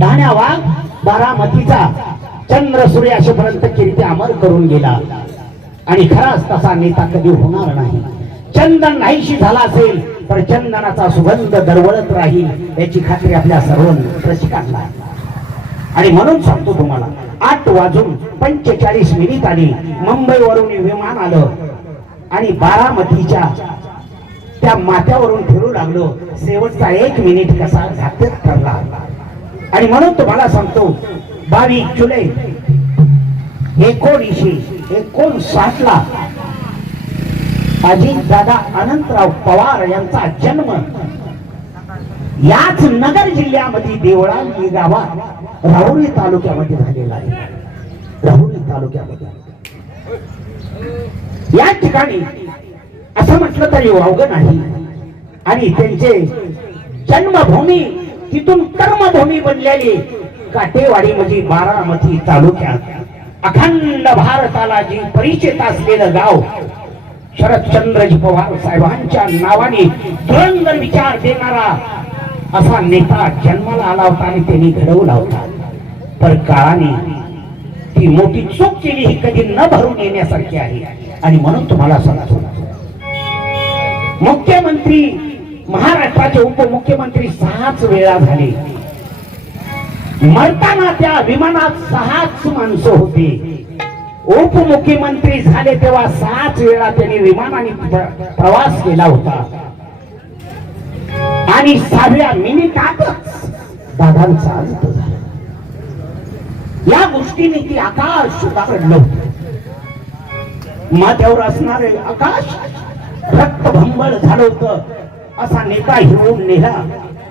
ढाण्या वाघ बारामतीचा चंद्र सूर्य अशेपर्यंत कीर्ती अमर करून गेला आणि खराच तसा नेता कधी होणार नाही. चंदन नाहीशी झाला असेल तर चंदनाचा सुगंध दरवळत राहील याची खात्री आपल्या सर्व रसिकांना. आणि म्हणून सांगतो तुम्हाला 8:45 मुंबईवरून विमान आलं आणि बारामतीच्या त्या माथ्यावरून फिरू लागलो. शेवटचा 1 मिनिट कसा घातक ठरला. आणि म्हणून तुम्हाला सांगतो 22 जुलै 1959 ला अजितदादा अनंतराव पवार यांचा जन्म याच नगर जिल्ह्यामध्ये देवळाली गावात राहुरी तालुक्यामध्ये झालेला आहे. राहुरी तालुक्यामध्ये या ठिकाणी असं म्हटलं तरी वावगं नाही. आणि त्यांचे जन्मभूमी तिथून कर्मभूमी बनलेली काटेवाडी म्हणजे बारामती तालुक्यात अखंड भारताला जी परिचित असलेलं गाव शरदचंद्रजी पवार साहेबांच्या नावाने धुरंधर विचार देणारा असा नेता जन्माला आला होता आणि त्यांनी घडवला होता. पण काळाने ती मोठी चूक केली ही कधी न भरून येण्यासारखी आहे. आणि म्हणून तुम्हाला सांगतो मुख्यमंत्री महाराष्ट्राचे उपमुख्यमंत्री 6च वेळा झाले. मरताना त्या विमानात 6च माणसं होती. उपमुख्यमंत्री झाले तेव्हा 6च वेळा त्यांनी विमानाने प्रवास केला होता. आणि 6व्या मिनिटातच दादांचा अंत झाला. या गोष्टीने ती आकाश उघडलं होतं. माथ्यावर असणारे आकाश रक्तभंबळ झालं होतं. असा नेता हिरवून नेला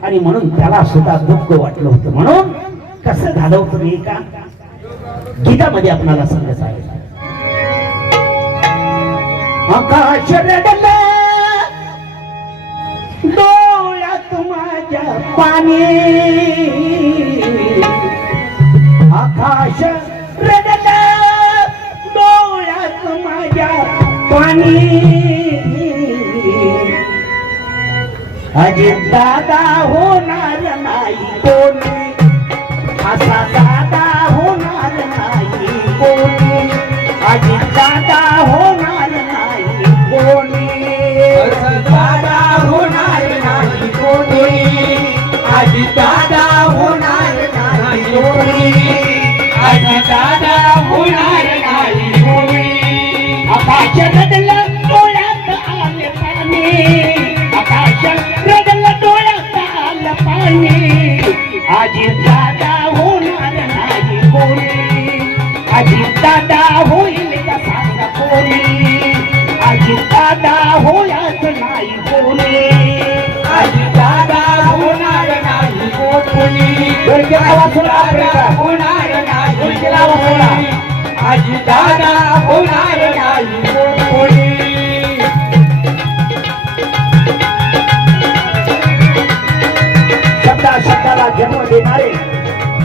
आणि म्हणून त्याला सुद्धा दुःख वाटलं होतं. म्हणून कसं झालं होतं मी का गीतामध्ये आपल्याला सांगत आहे. आकाश रडलं डोळ्यात माझ्या पाणी. आकाश रडलं डोळ्यात माझ्या पाणी. अजितदादा होणार नाही कोणी. असा दादा होणार नाही कोणी. अजितदादा होणार नाही कोणी. दादा होणार नाही कोणी. अजितदादा होणार नाही कोणी. अजितदादा होणार नाही कोणी. आकाश रडलं डोळ्यात आलं पाणी. आकाश रडलं डोळ्यात आलं पाणी. अजितदादा होणार नाही कोणी. अजितदादा होईल का सांगा कोणी. अजितदादा होयाच नाही कोणी. अजितदादा होणार नाही कोणी. होणार नाही कोणी. अजितदादा होणार नाही कोणी. शब्दाला जन्म देणारे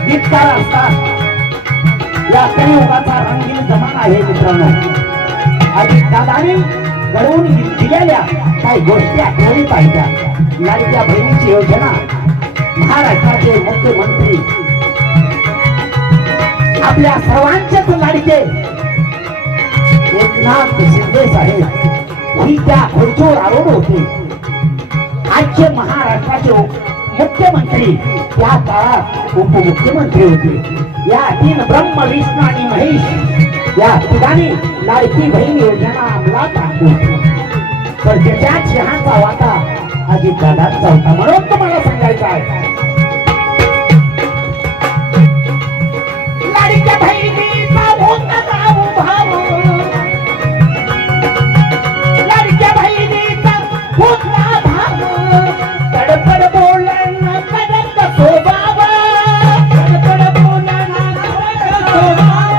गीतकार असतात. या कलियुगाचा रंगीन जमाना आहे मित्रांनो. अजितदादांनी घडवून दिलेल्या काही गोष्टी आठवणी पाहिजे. लाडक्या बहिणीची योजना महाराष्ट्राचे मुख्यमंत्री आपल्या सर्वांचेच लाडके एकनाथ शिंदे साहेब ही त्या खुर्चीवर आरूढ होते. आजचे महाराष्ट्राचे मुख्यमंत्री त्या काळात उपमुख्यमंत्री होते. या 3 ब्रह्म विष्णू आणि महेश या ठिकाणी लाडकी बहीण योजना अंमलात आणली. तर त्याच्या चहाचा वाटा अजितदादांचा होता. म्हणून तुम्हाला सांगायचं आहे लाडक्या बहिणीचा होता जाऊ भाव. लाडक्या बहिणीचा होता भाव. तडफड बोलन कडक स्वभाव. तडफड बोलन कडक स्वभाव.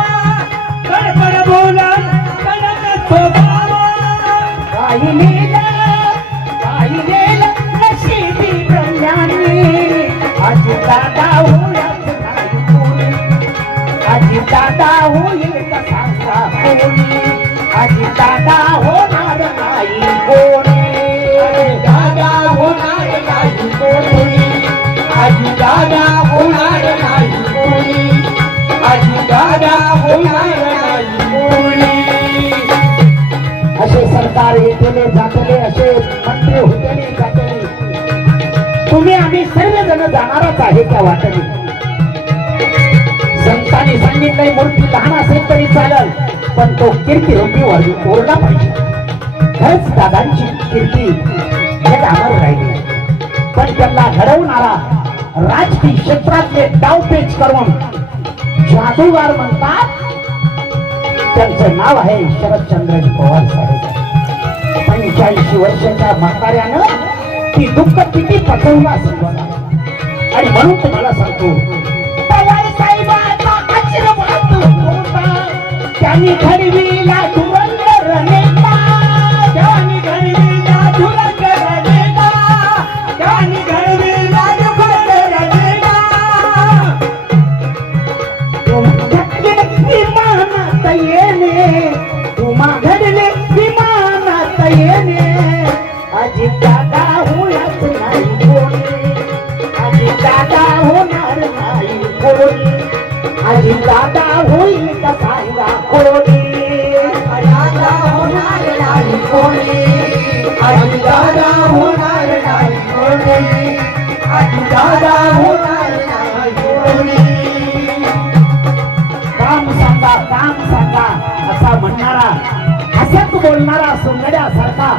तडफड बोलन कडक स्वभाव. काही लिहिलं नशिबी ब्रह्मांनी. अजितदादा होयाच नाही कोणी. अजितदादा होईल का सांगा कोणी. अजितदादा होणार नाही कोणी. दादा होणार नाही कोणी. अजितदादा होणार नाही मूर्तीच्या वाटेने. संतांनी सांगितलंय मूर्ती लहान असेल तरी चालेल, पण तो कीर्तिरूपी ओरडा पाहिजे. खरंच दादांची कीर्ती जगावर राहिली, पण त्यांना घडवणारा राजकीय क्षेत्रातले डावपेच करून जादूगार म्हणतात. त्यांचं नाव आहे शरदचंद्रजी पवार साहेब. 85 वर्षाच्या म्हाताऱ्यानं ती दुःख किती पचवलं असेल बघा. आणि म्हणून तुम्हाला सांगतो, पवार साहेबाचा आशीर्वाद होता, त्यांनी घडविला धुरंधर नेता, त्यांनी घडविला धुरंधर नेता, त्यांनी घडविला धुरंधर नेता. विमानात येणे, तुम्हा घडले विमानात येणे, अजित दादा होणार नाही कोणी, अजित दादा होणार नाही कोणी, अजित दादा होईल का सांगा कोणी, दादा होणार नाही कोणी, अजित दादा होणार नाही कोणी, अजित दादा होणार नाही कोणी. काम सांगा असा म्हणणारा, हसत बोलणारा सोंगड्यासारखा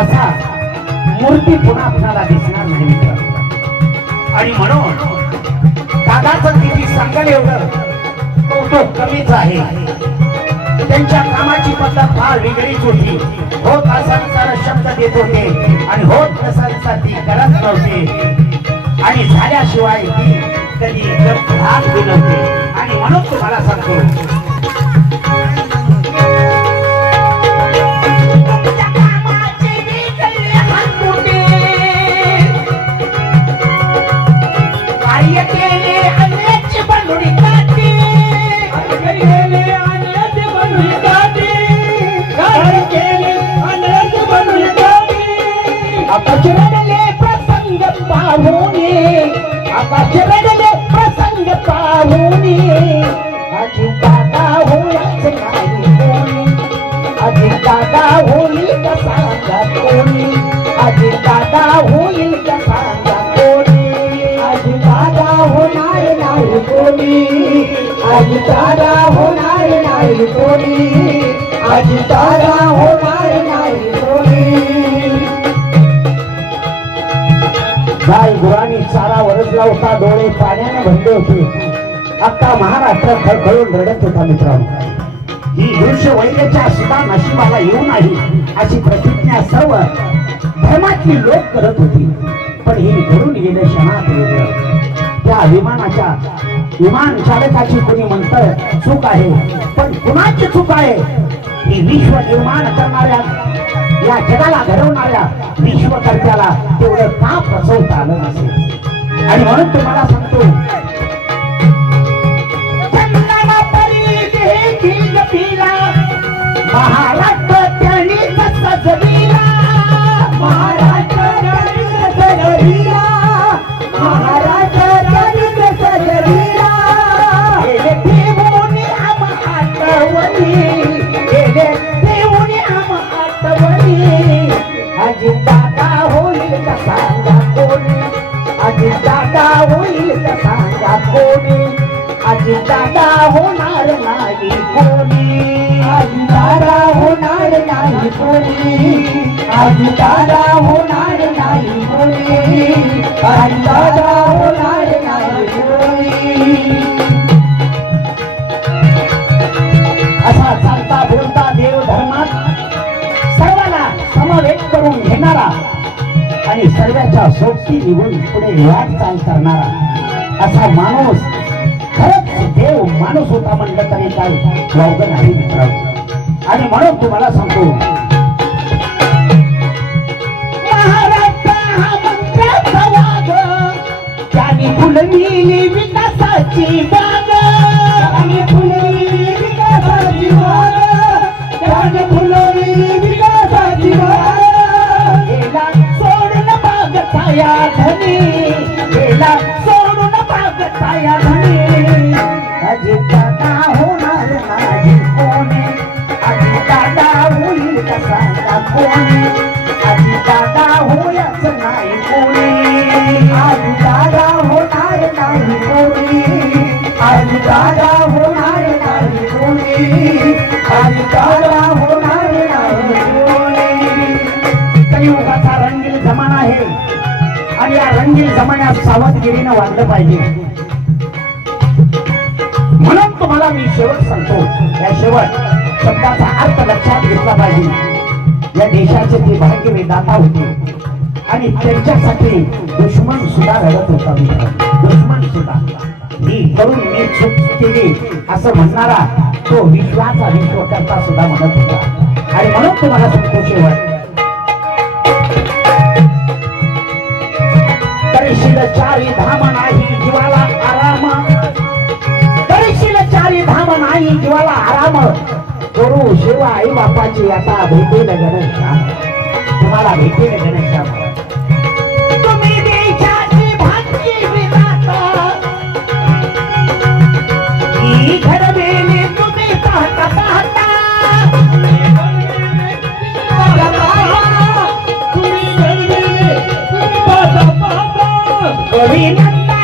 असा मूर्ती पुन्हा आपल्याला दिसणार नाही मित्र. आणि म्हणून दादाचं किती सांगाल एवढं कौतुक कमीच आहे. त्यांच्या कामाची पद्धत फार वेगळीच होती. होत असेल तर शब्द देत होते आणि होत नसेल तर ती करत नव्हते, आणि झाल्याशिवाय ती कधी हात नव्हते. आणि म्हणून तुम्हाला सांगतो, आकाश रडले प्रसंग पाहुणे, आकाश रडले प्रसंग पाहुणे, अजित दादा होईच नाही कोणी, अजित दादा होईल का सांगा कोणी, अजित दादा होईल का सांगा कोणी, अजित दादा होणार नाही कोणी, अजित दादा होणार नाही कोणी, अजित दादा होणार नाही कोणी. गाय गुरांनी चारा वरजला होता, डोळे पाण्याने भरले होते. आता महाराष्ट्र खळखळून रडत होता मित्रांनो. ही दृश्य वैद्याच्या सुद्धा नशिबाला येऊ नाही अशी प्रतिज्ञा सर्व धर्मातली लोक करत होती. पण ही घडून गेले क्षणात वेगळं. त्या विमान चालकाची कोणी म्हणतं चूक आहे, पण कुणाची चूक आहे? ही विश्व निर्माण करणाऱ्या, या जगाला घडवणाऱ्या विश्वकर्त्याला तेवढं का फसवता आलं नसेल. आणि म्हणून तुम्हाला सांगतो, महाराष्ट्र त्यांनीच सजविला, महाराष्ट्र त्यांनीच सजविला, महाराष्ट्र त्यांनीच सजविला. गेले देऊन आम आठवणी, गेले देऊन आम आठवणी, अजित दादा होईल का सांगा कोणी, अजित दादा होईल का सांगा कोणी, अजित दादा होणार नाही कोणी, अजित दादा होणार नाही कोणी, अजित दादा होणार नाही कोणी, अजित दादा होणार नाही कोणी. असा चालता बोलता देव धर्मात सर्वांना समवेत करून घेणारा आणि सर्वांच्या सोबती निघून पुढे वाटचाल करणारा असा माणूस खरंच देव माणूस होता म्हणलं तरी काय वावगं नाही मित्रांनो. आणि म्हणून तुम्हाला सांगतो, महाराष्ट्र हा मंत्राचा वाघ, त्याने फुलविली विकासाची बाग, त्याने फुलविली विकासाची बाग, त्याने फुलविली विकासाची बाग. गेला सोडून बाग छाया धनी, गेला सोडून बाग छाया धनी, अजित दादा होणार नाही कोणी, अजित दादा होईल का सांगा कोणी, अजित दादा होयच नाही कोणी, अजित नाही कोणी आज दादा होणार नाही कोणी आज दादा होणार नाही कोणी कलियुगाचा रंगील जमाना आहे आणि या रंगील जमान्यात सावधगिरीनं वाढलं पाहिजे. म्हणून तुम्हाला मी शेवट सांगतो. या शेवट शब्दाचा अर्थ लक्षात घेतला पाहिजे. या देशाचे ते भाग्य विधाता होते आणि त्यांच्यासाठी दुश्मन सुद्धा रडत होता. दुश्मन सुद्धा ही करून मी चूक केली असं म्हणणारा तो विश्वाचा विश्वकर्ता सुद्धा म्हणत होता. आणि म्हणून तुम्हाला सांगतो शेवट करशील चारी धाम नाही जीवाला आराम करशील चारी धाम नाही जीवाला आराम करू शिवा आई बापाची आता भेटेल गणेश्याम तुम्हाला भेटेल गणेश्याम. तुम्ही देशाची भाग्य विधाता ही घडवेली तुम्ही पाहता पाहता तुम्ही घडवेली तुम्ही पाहता पाहता कवी नंदा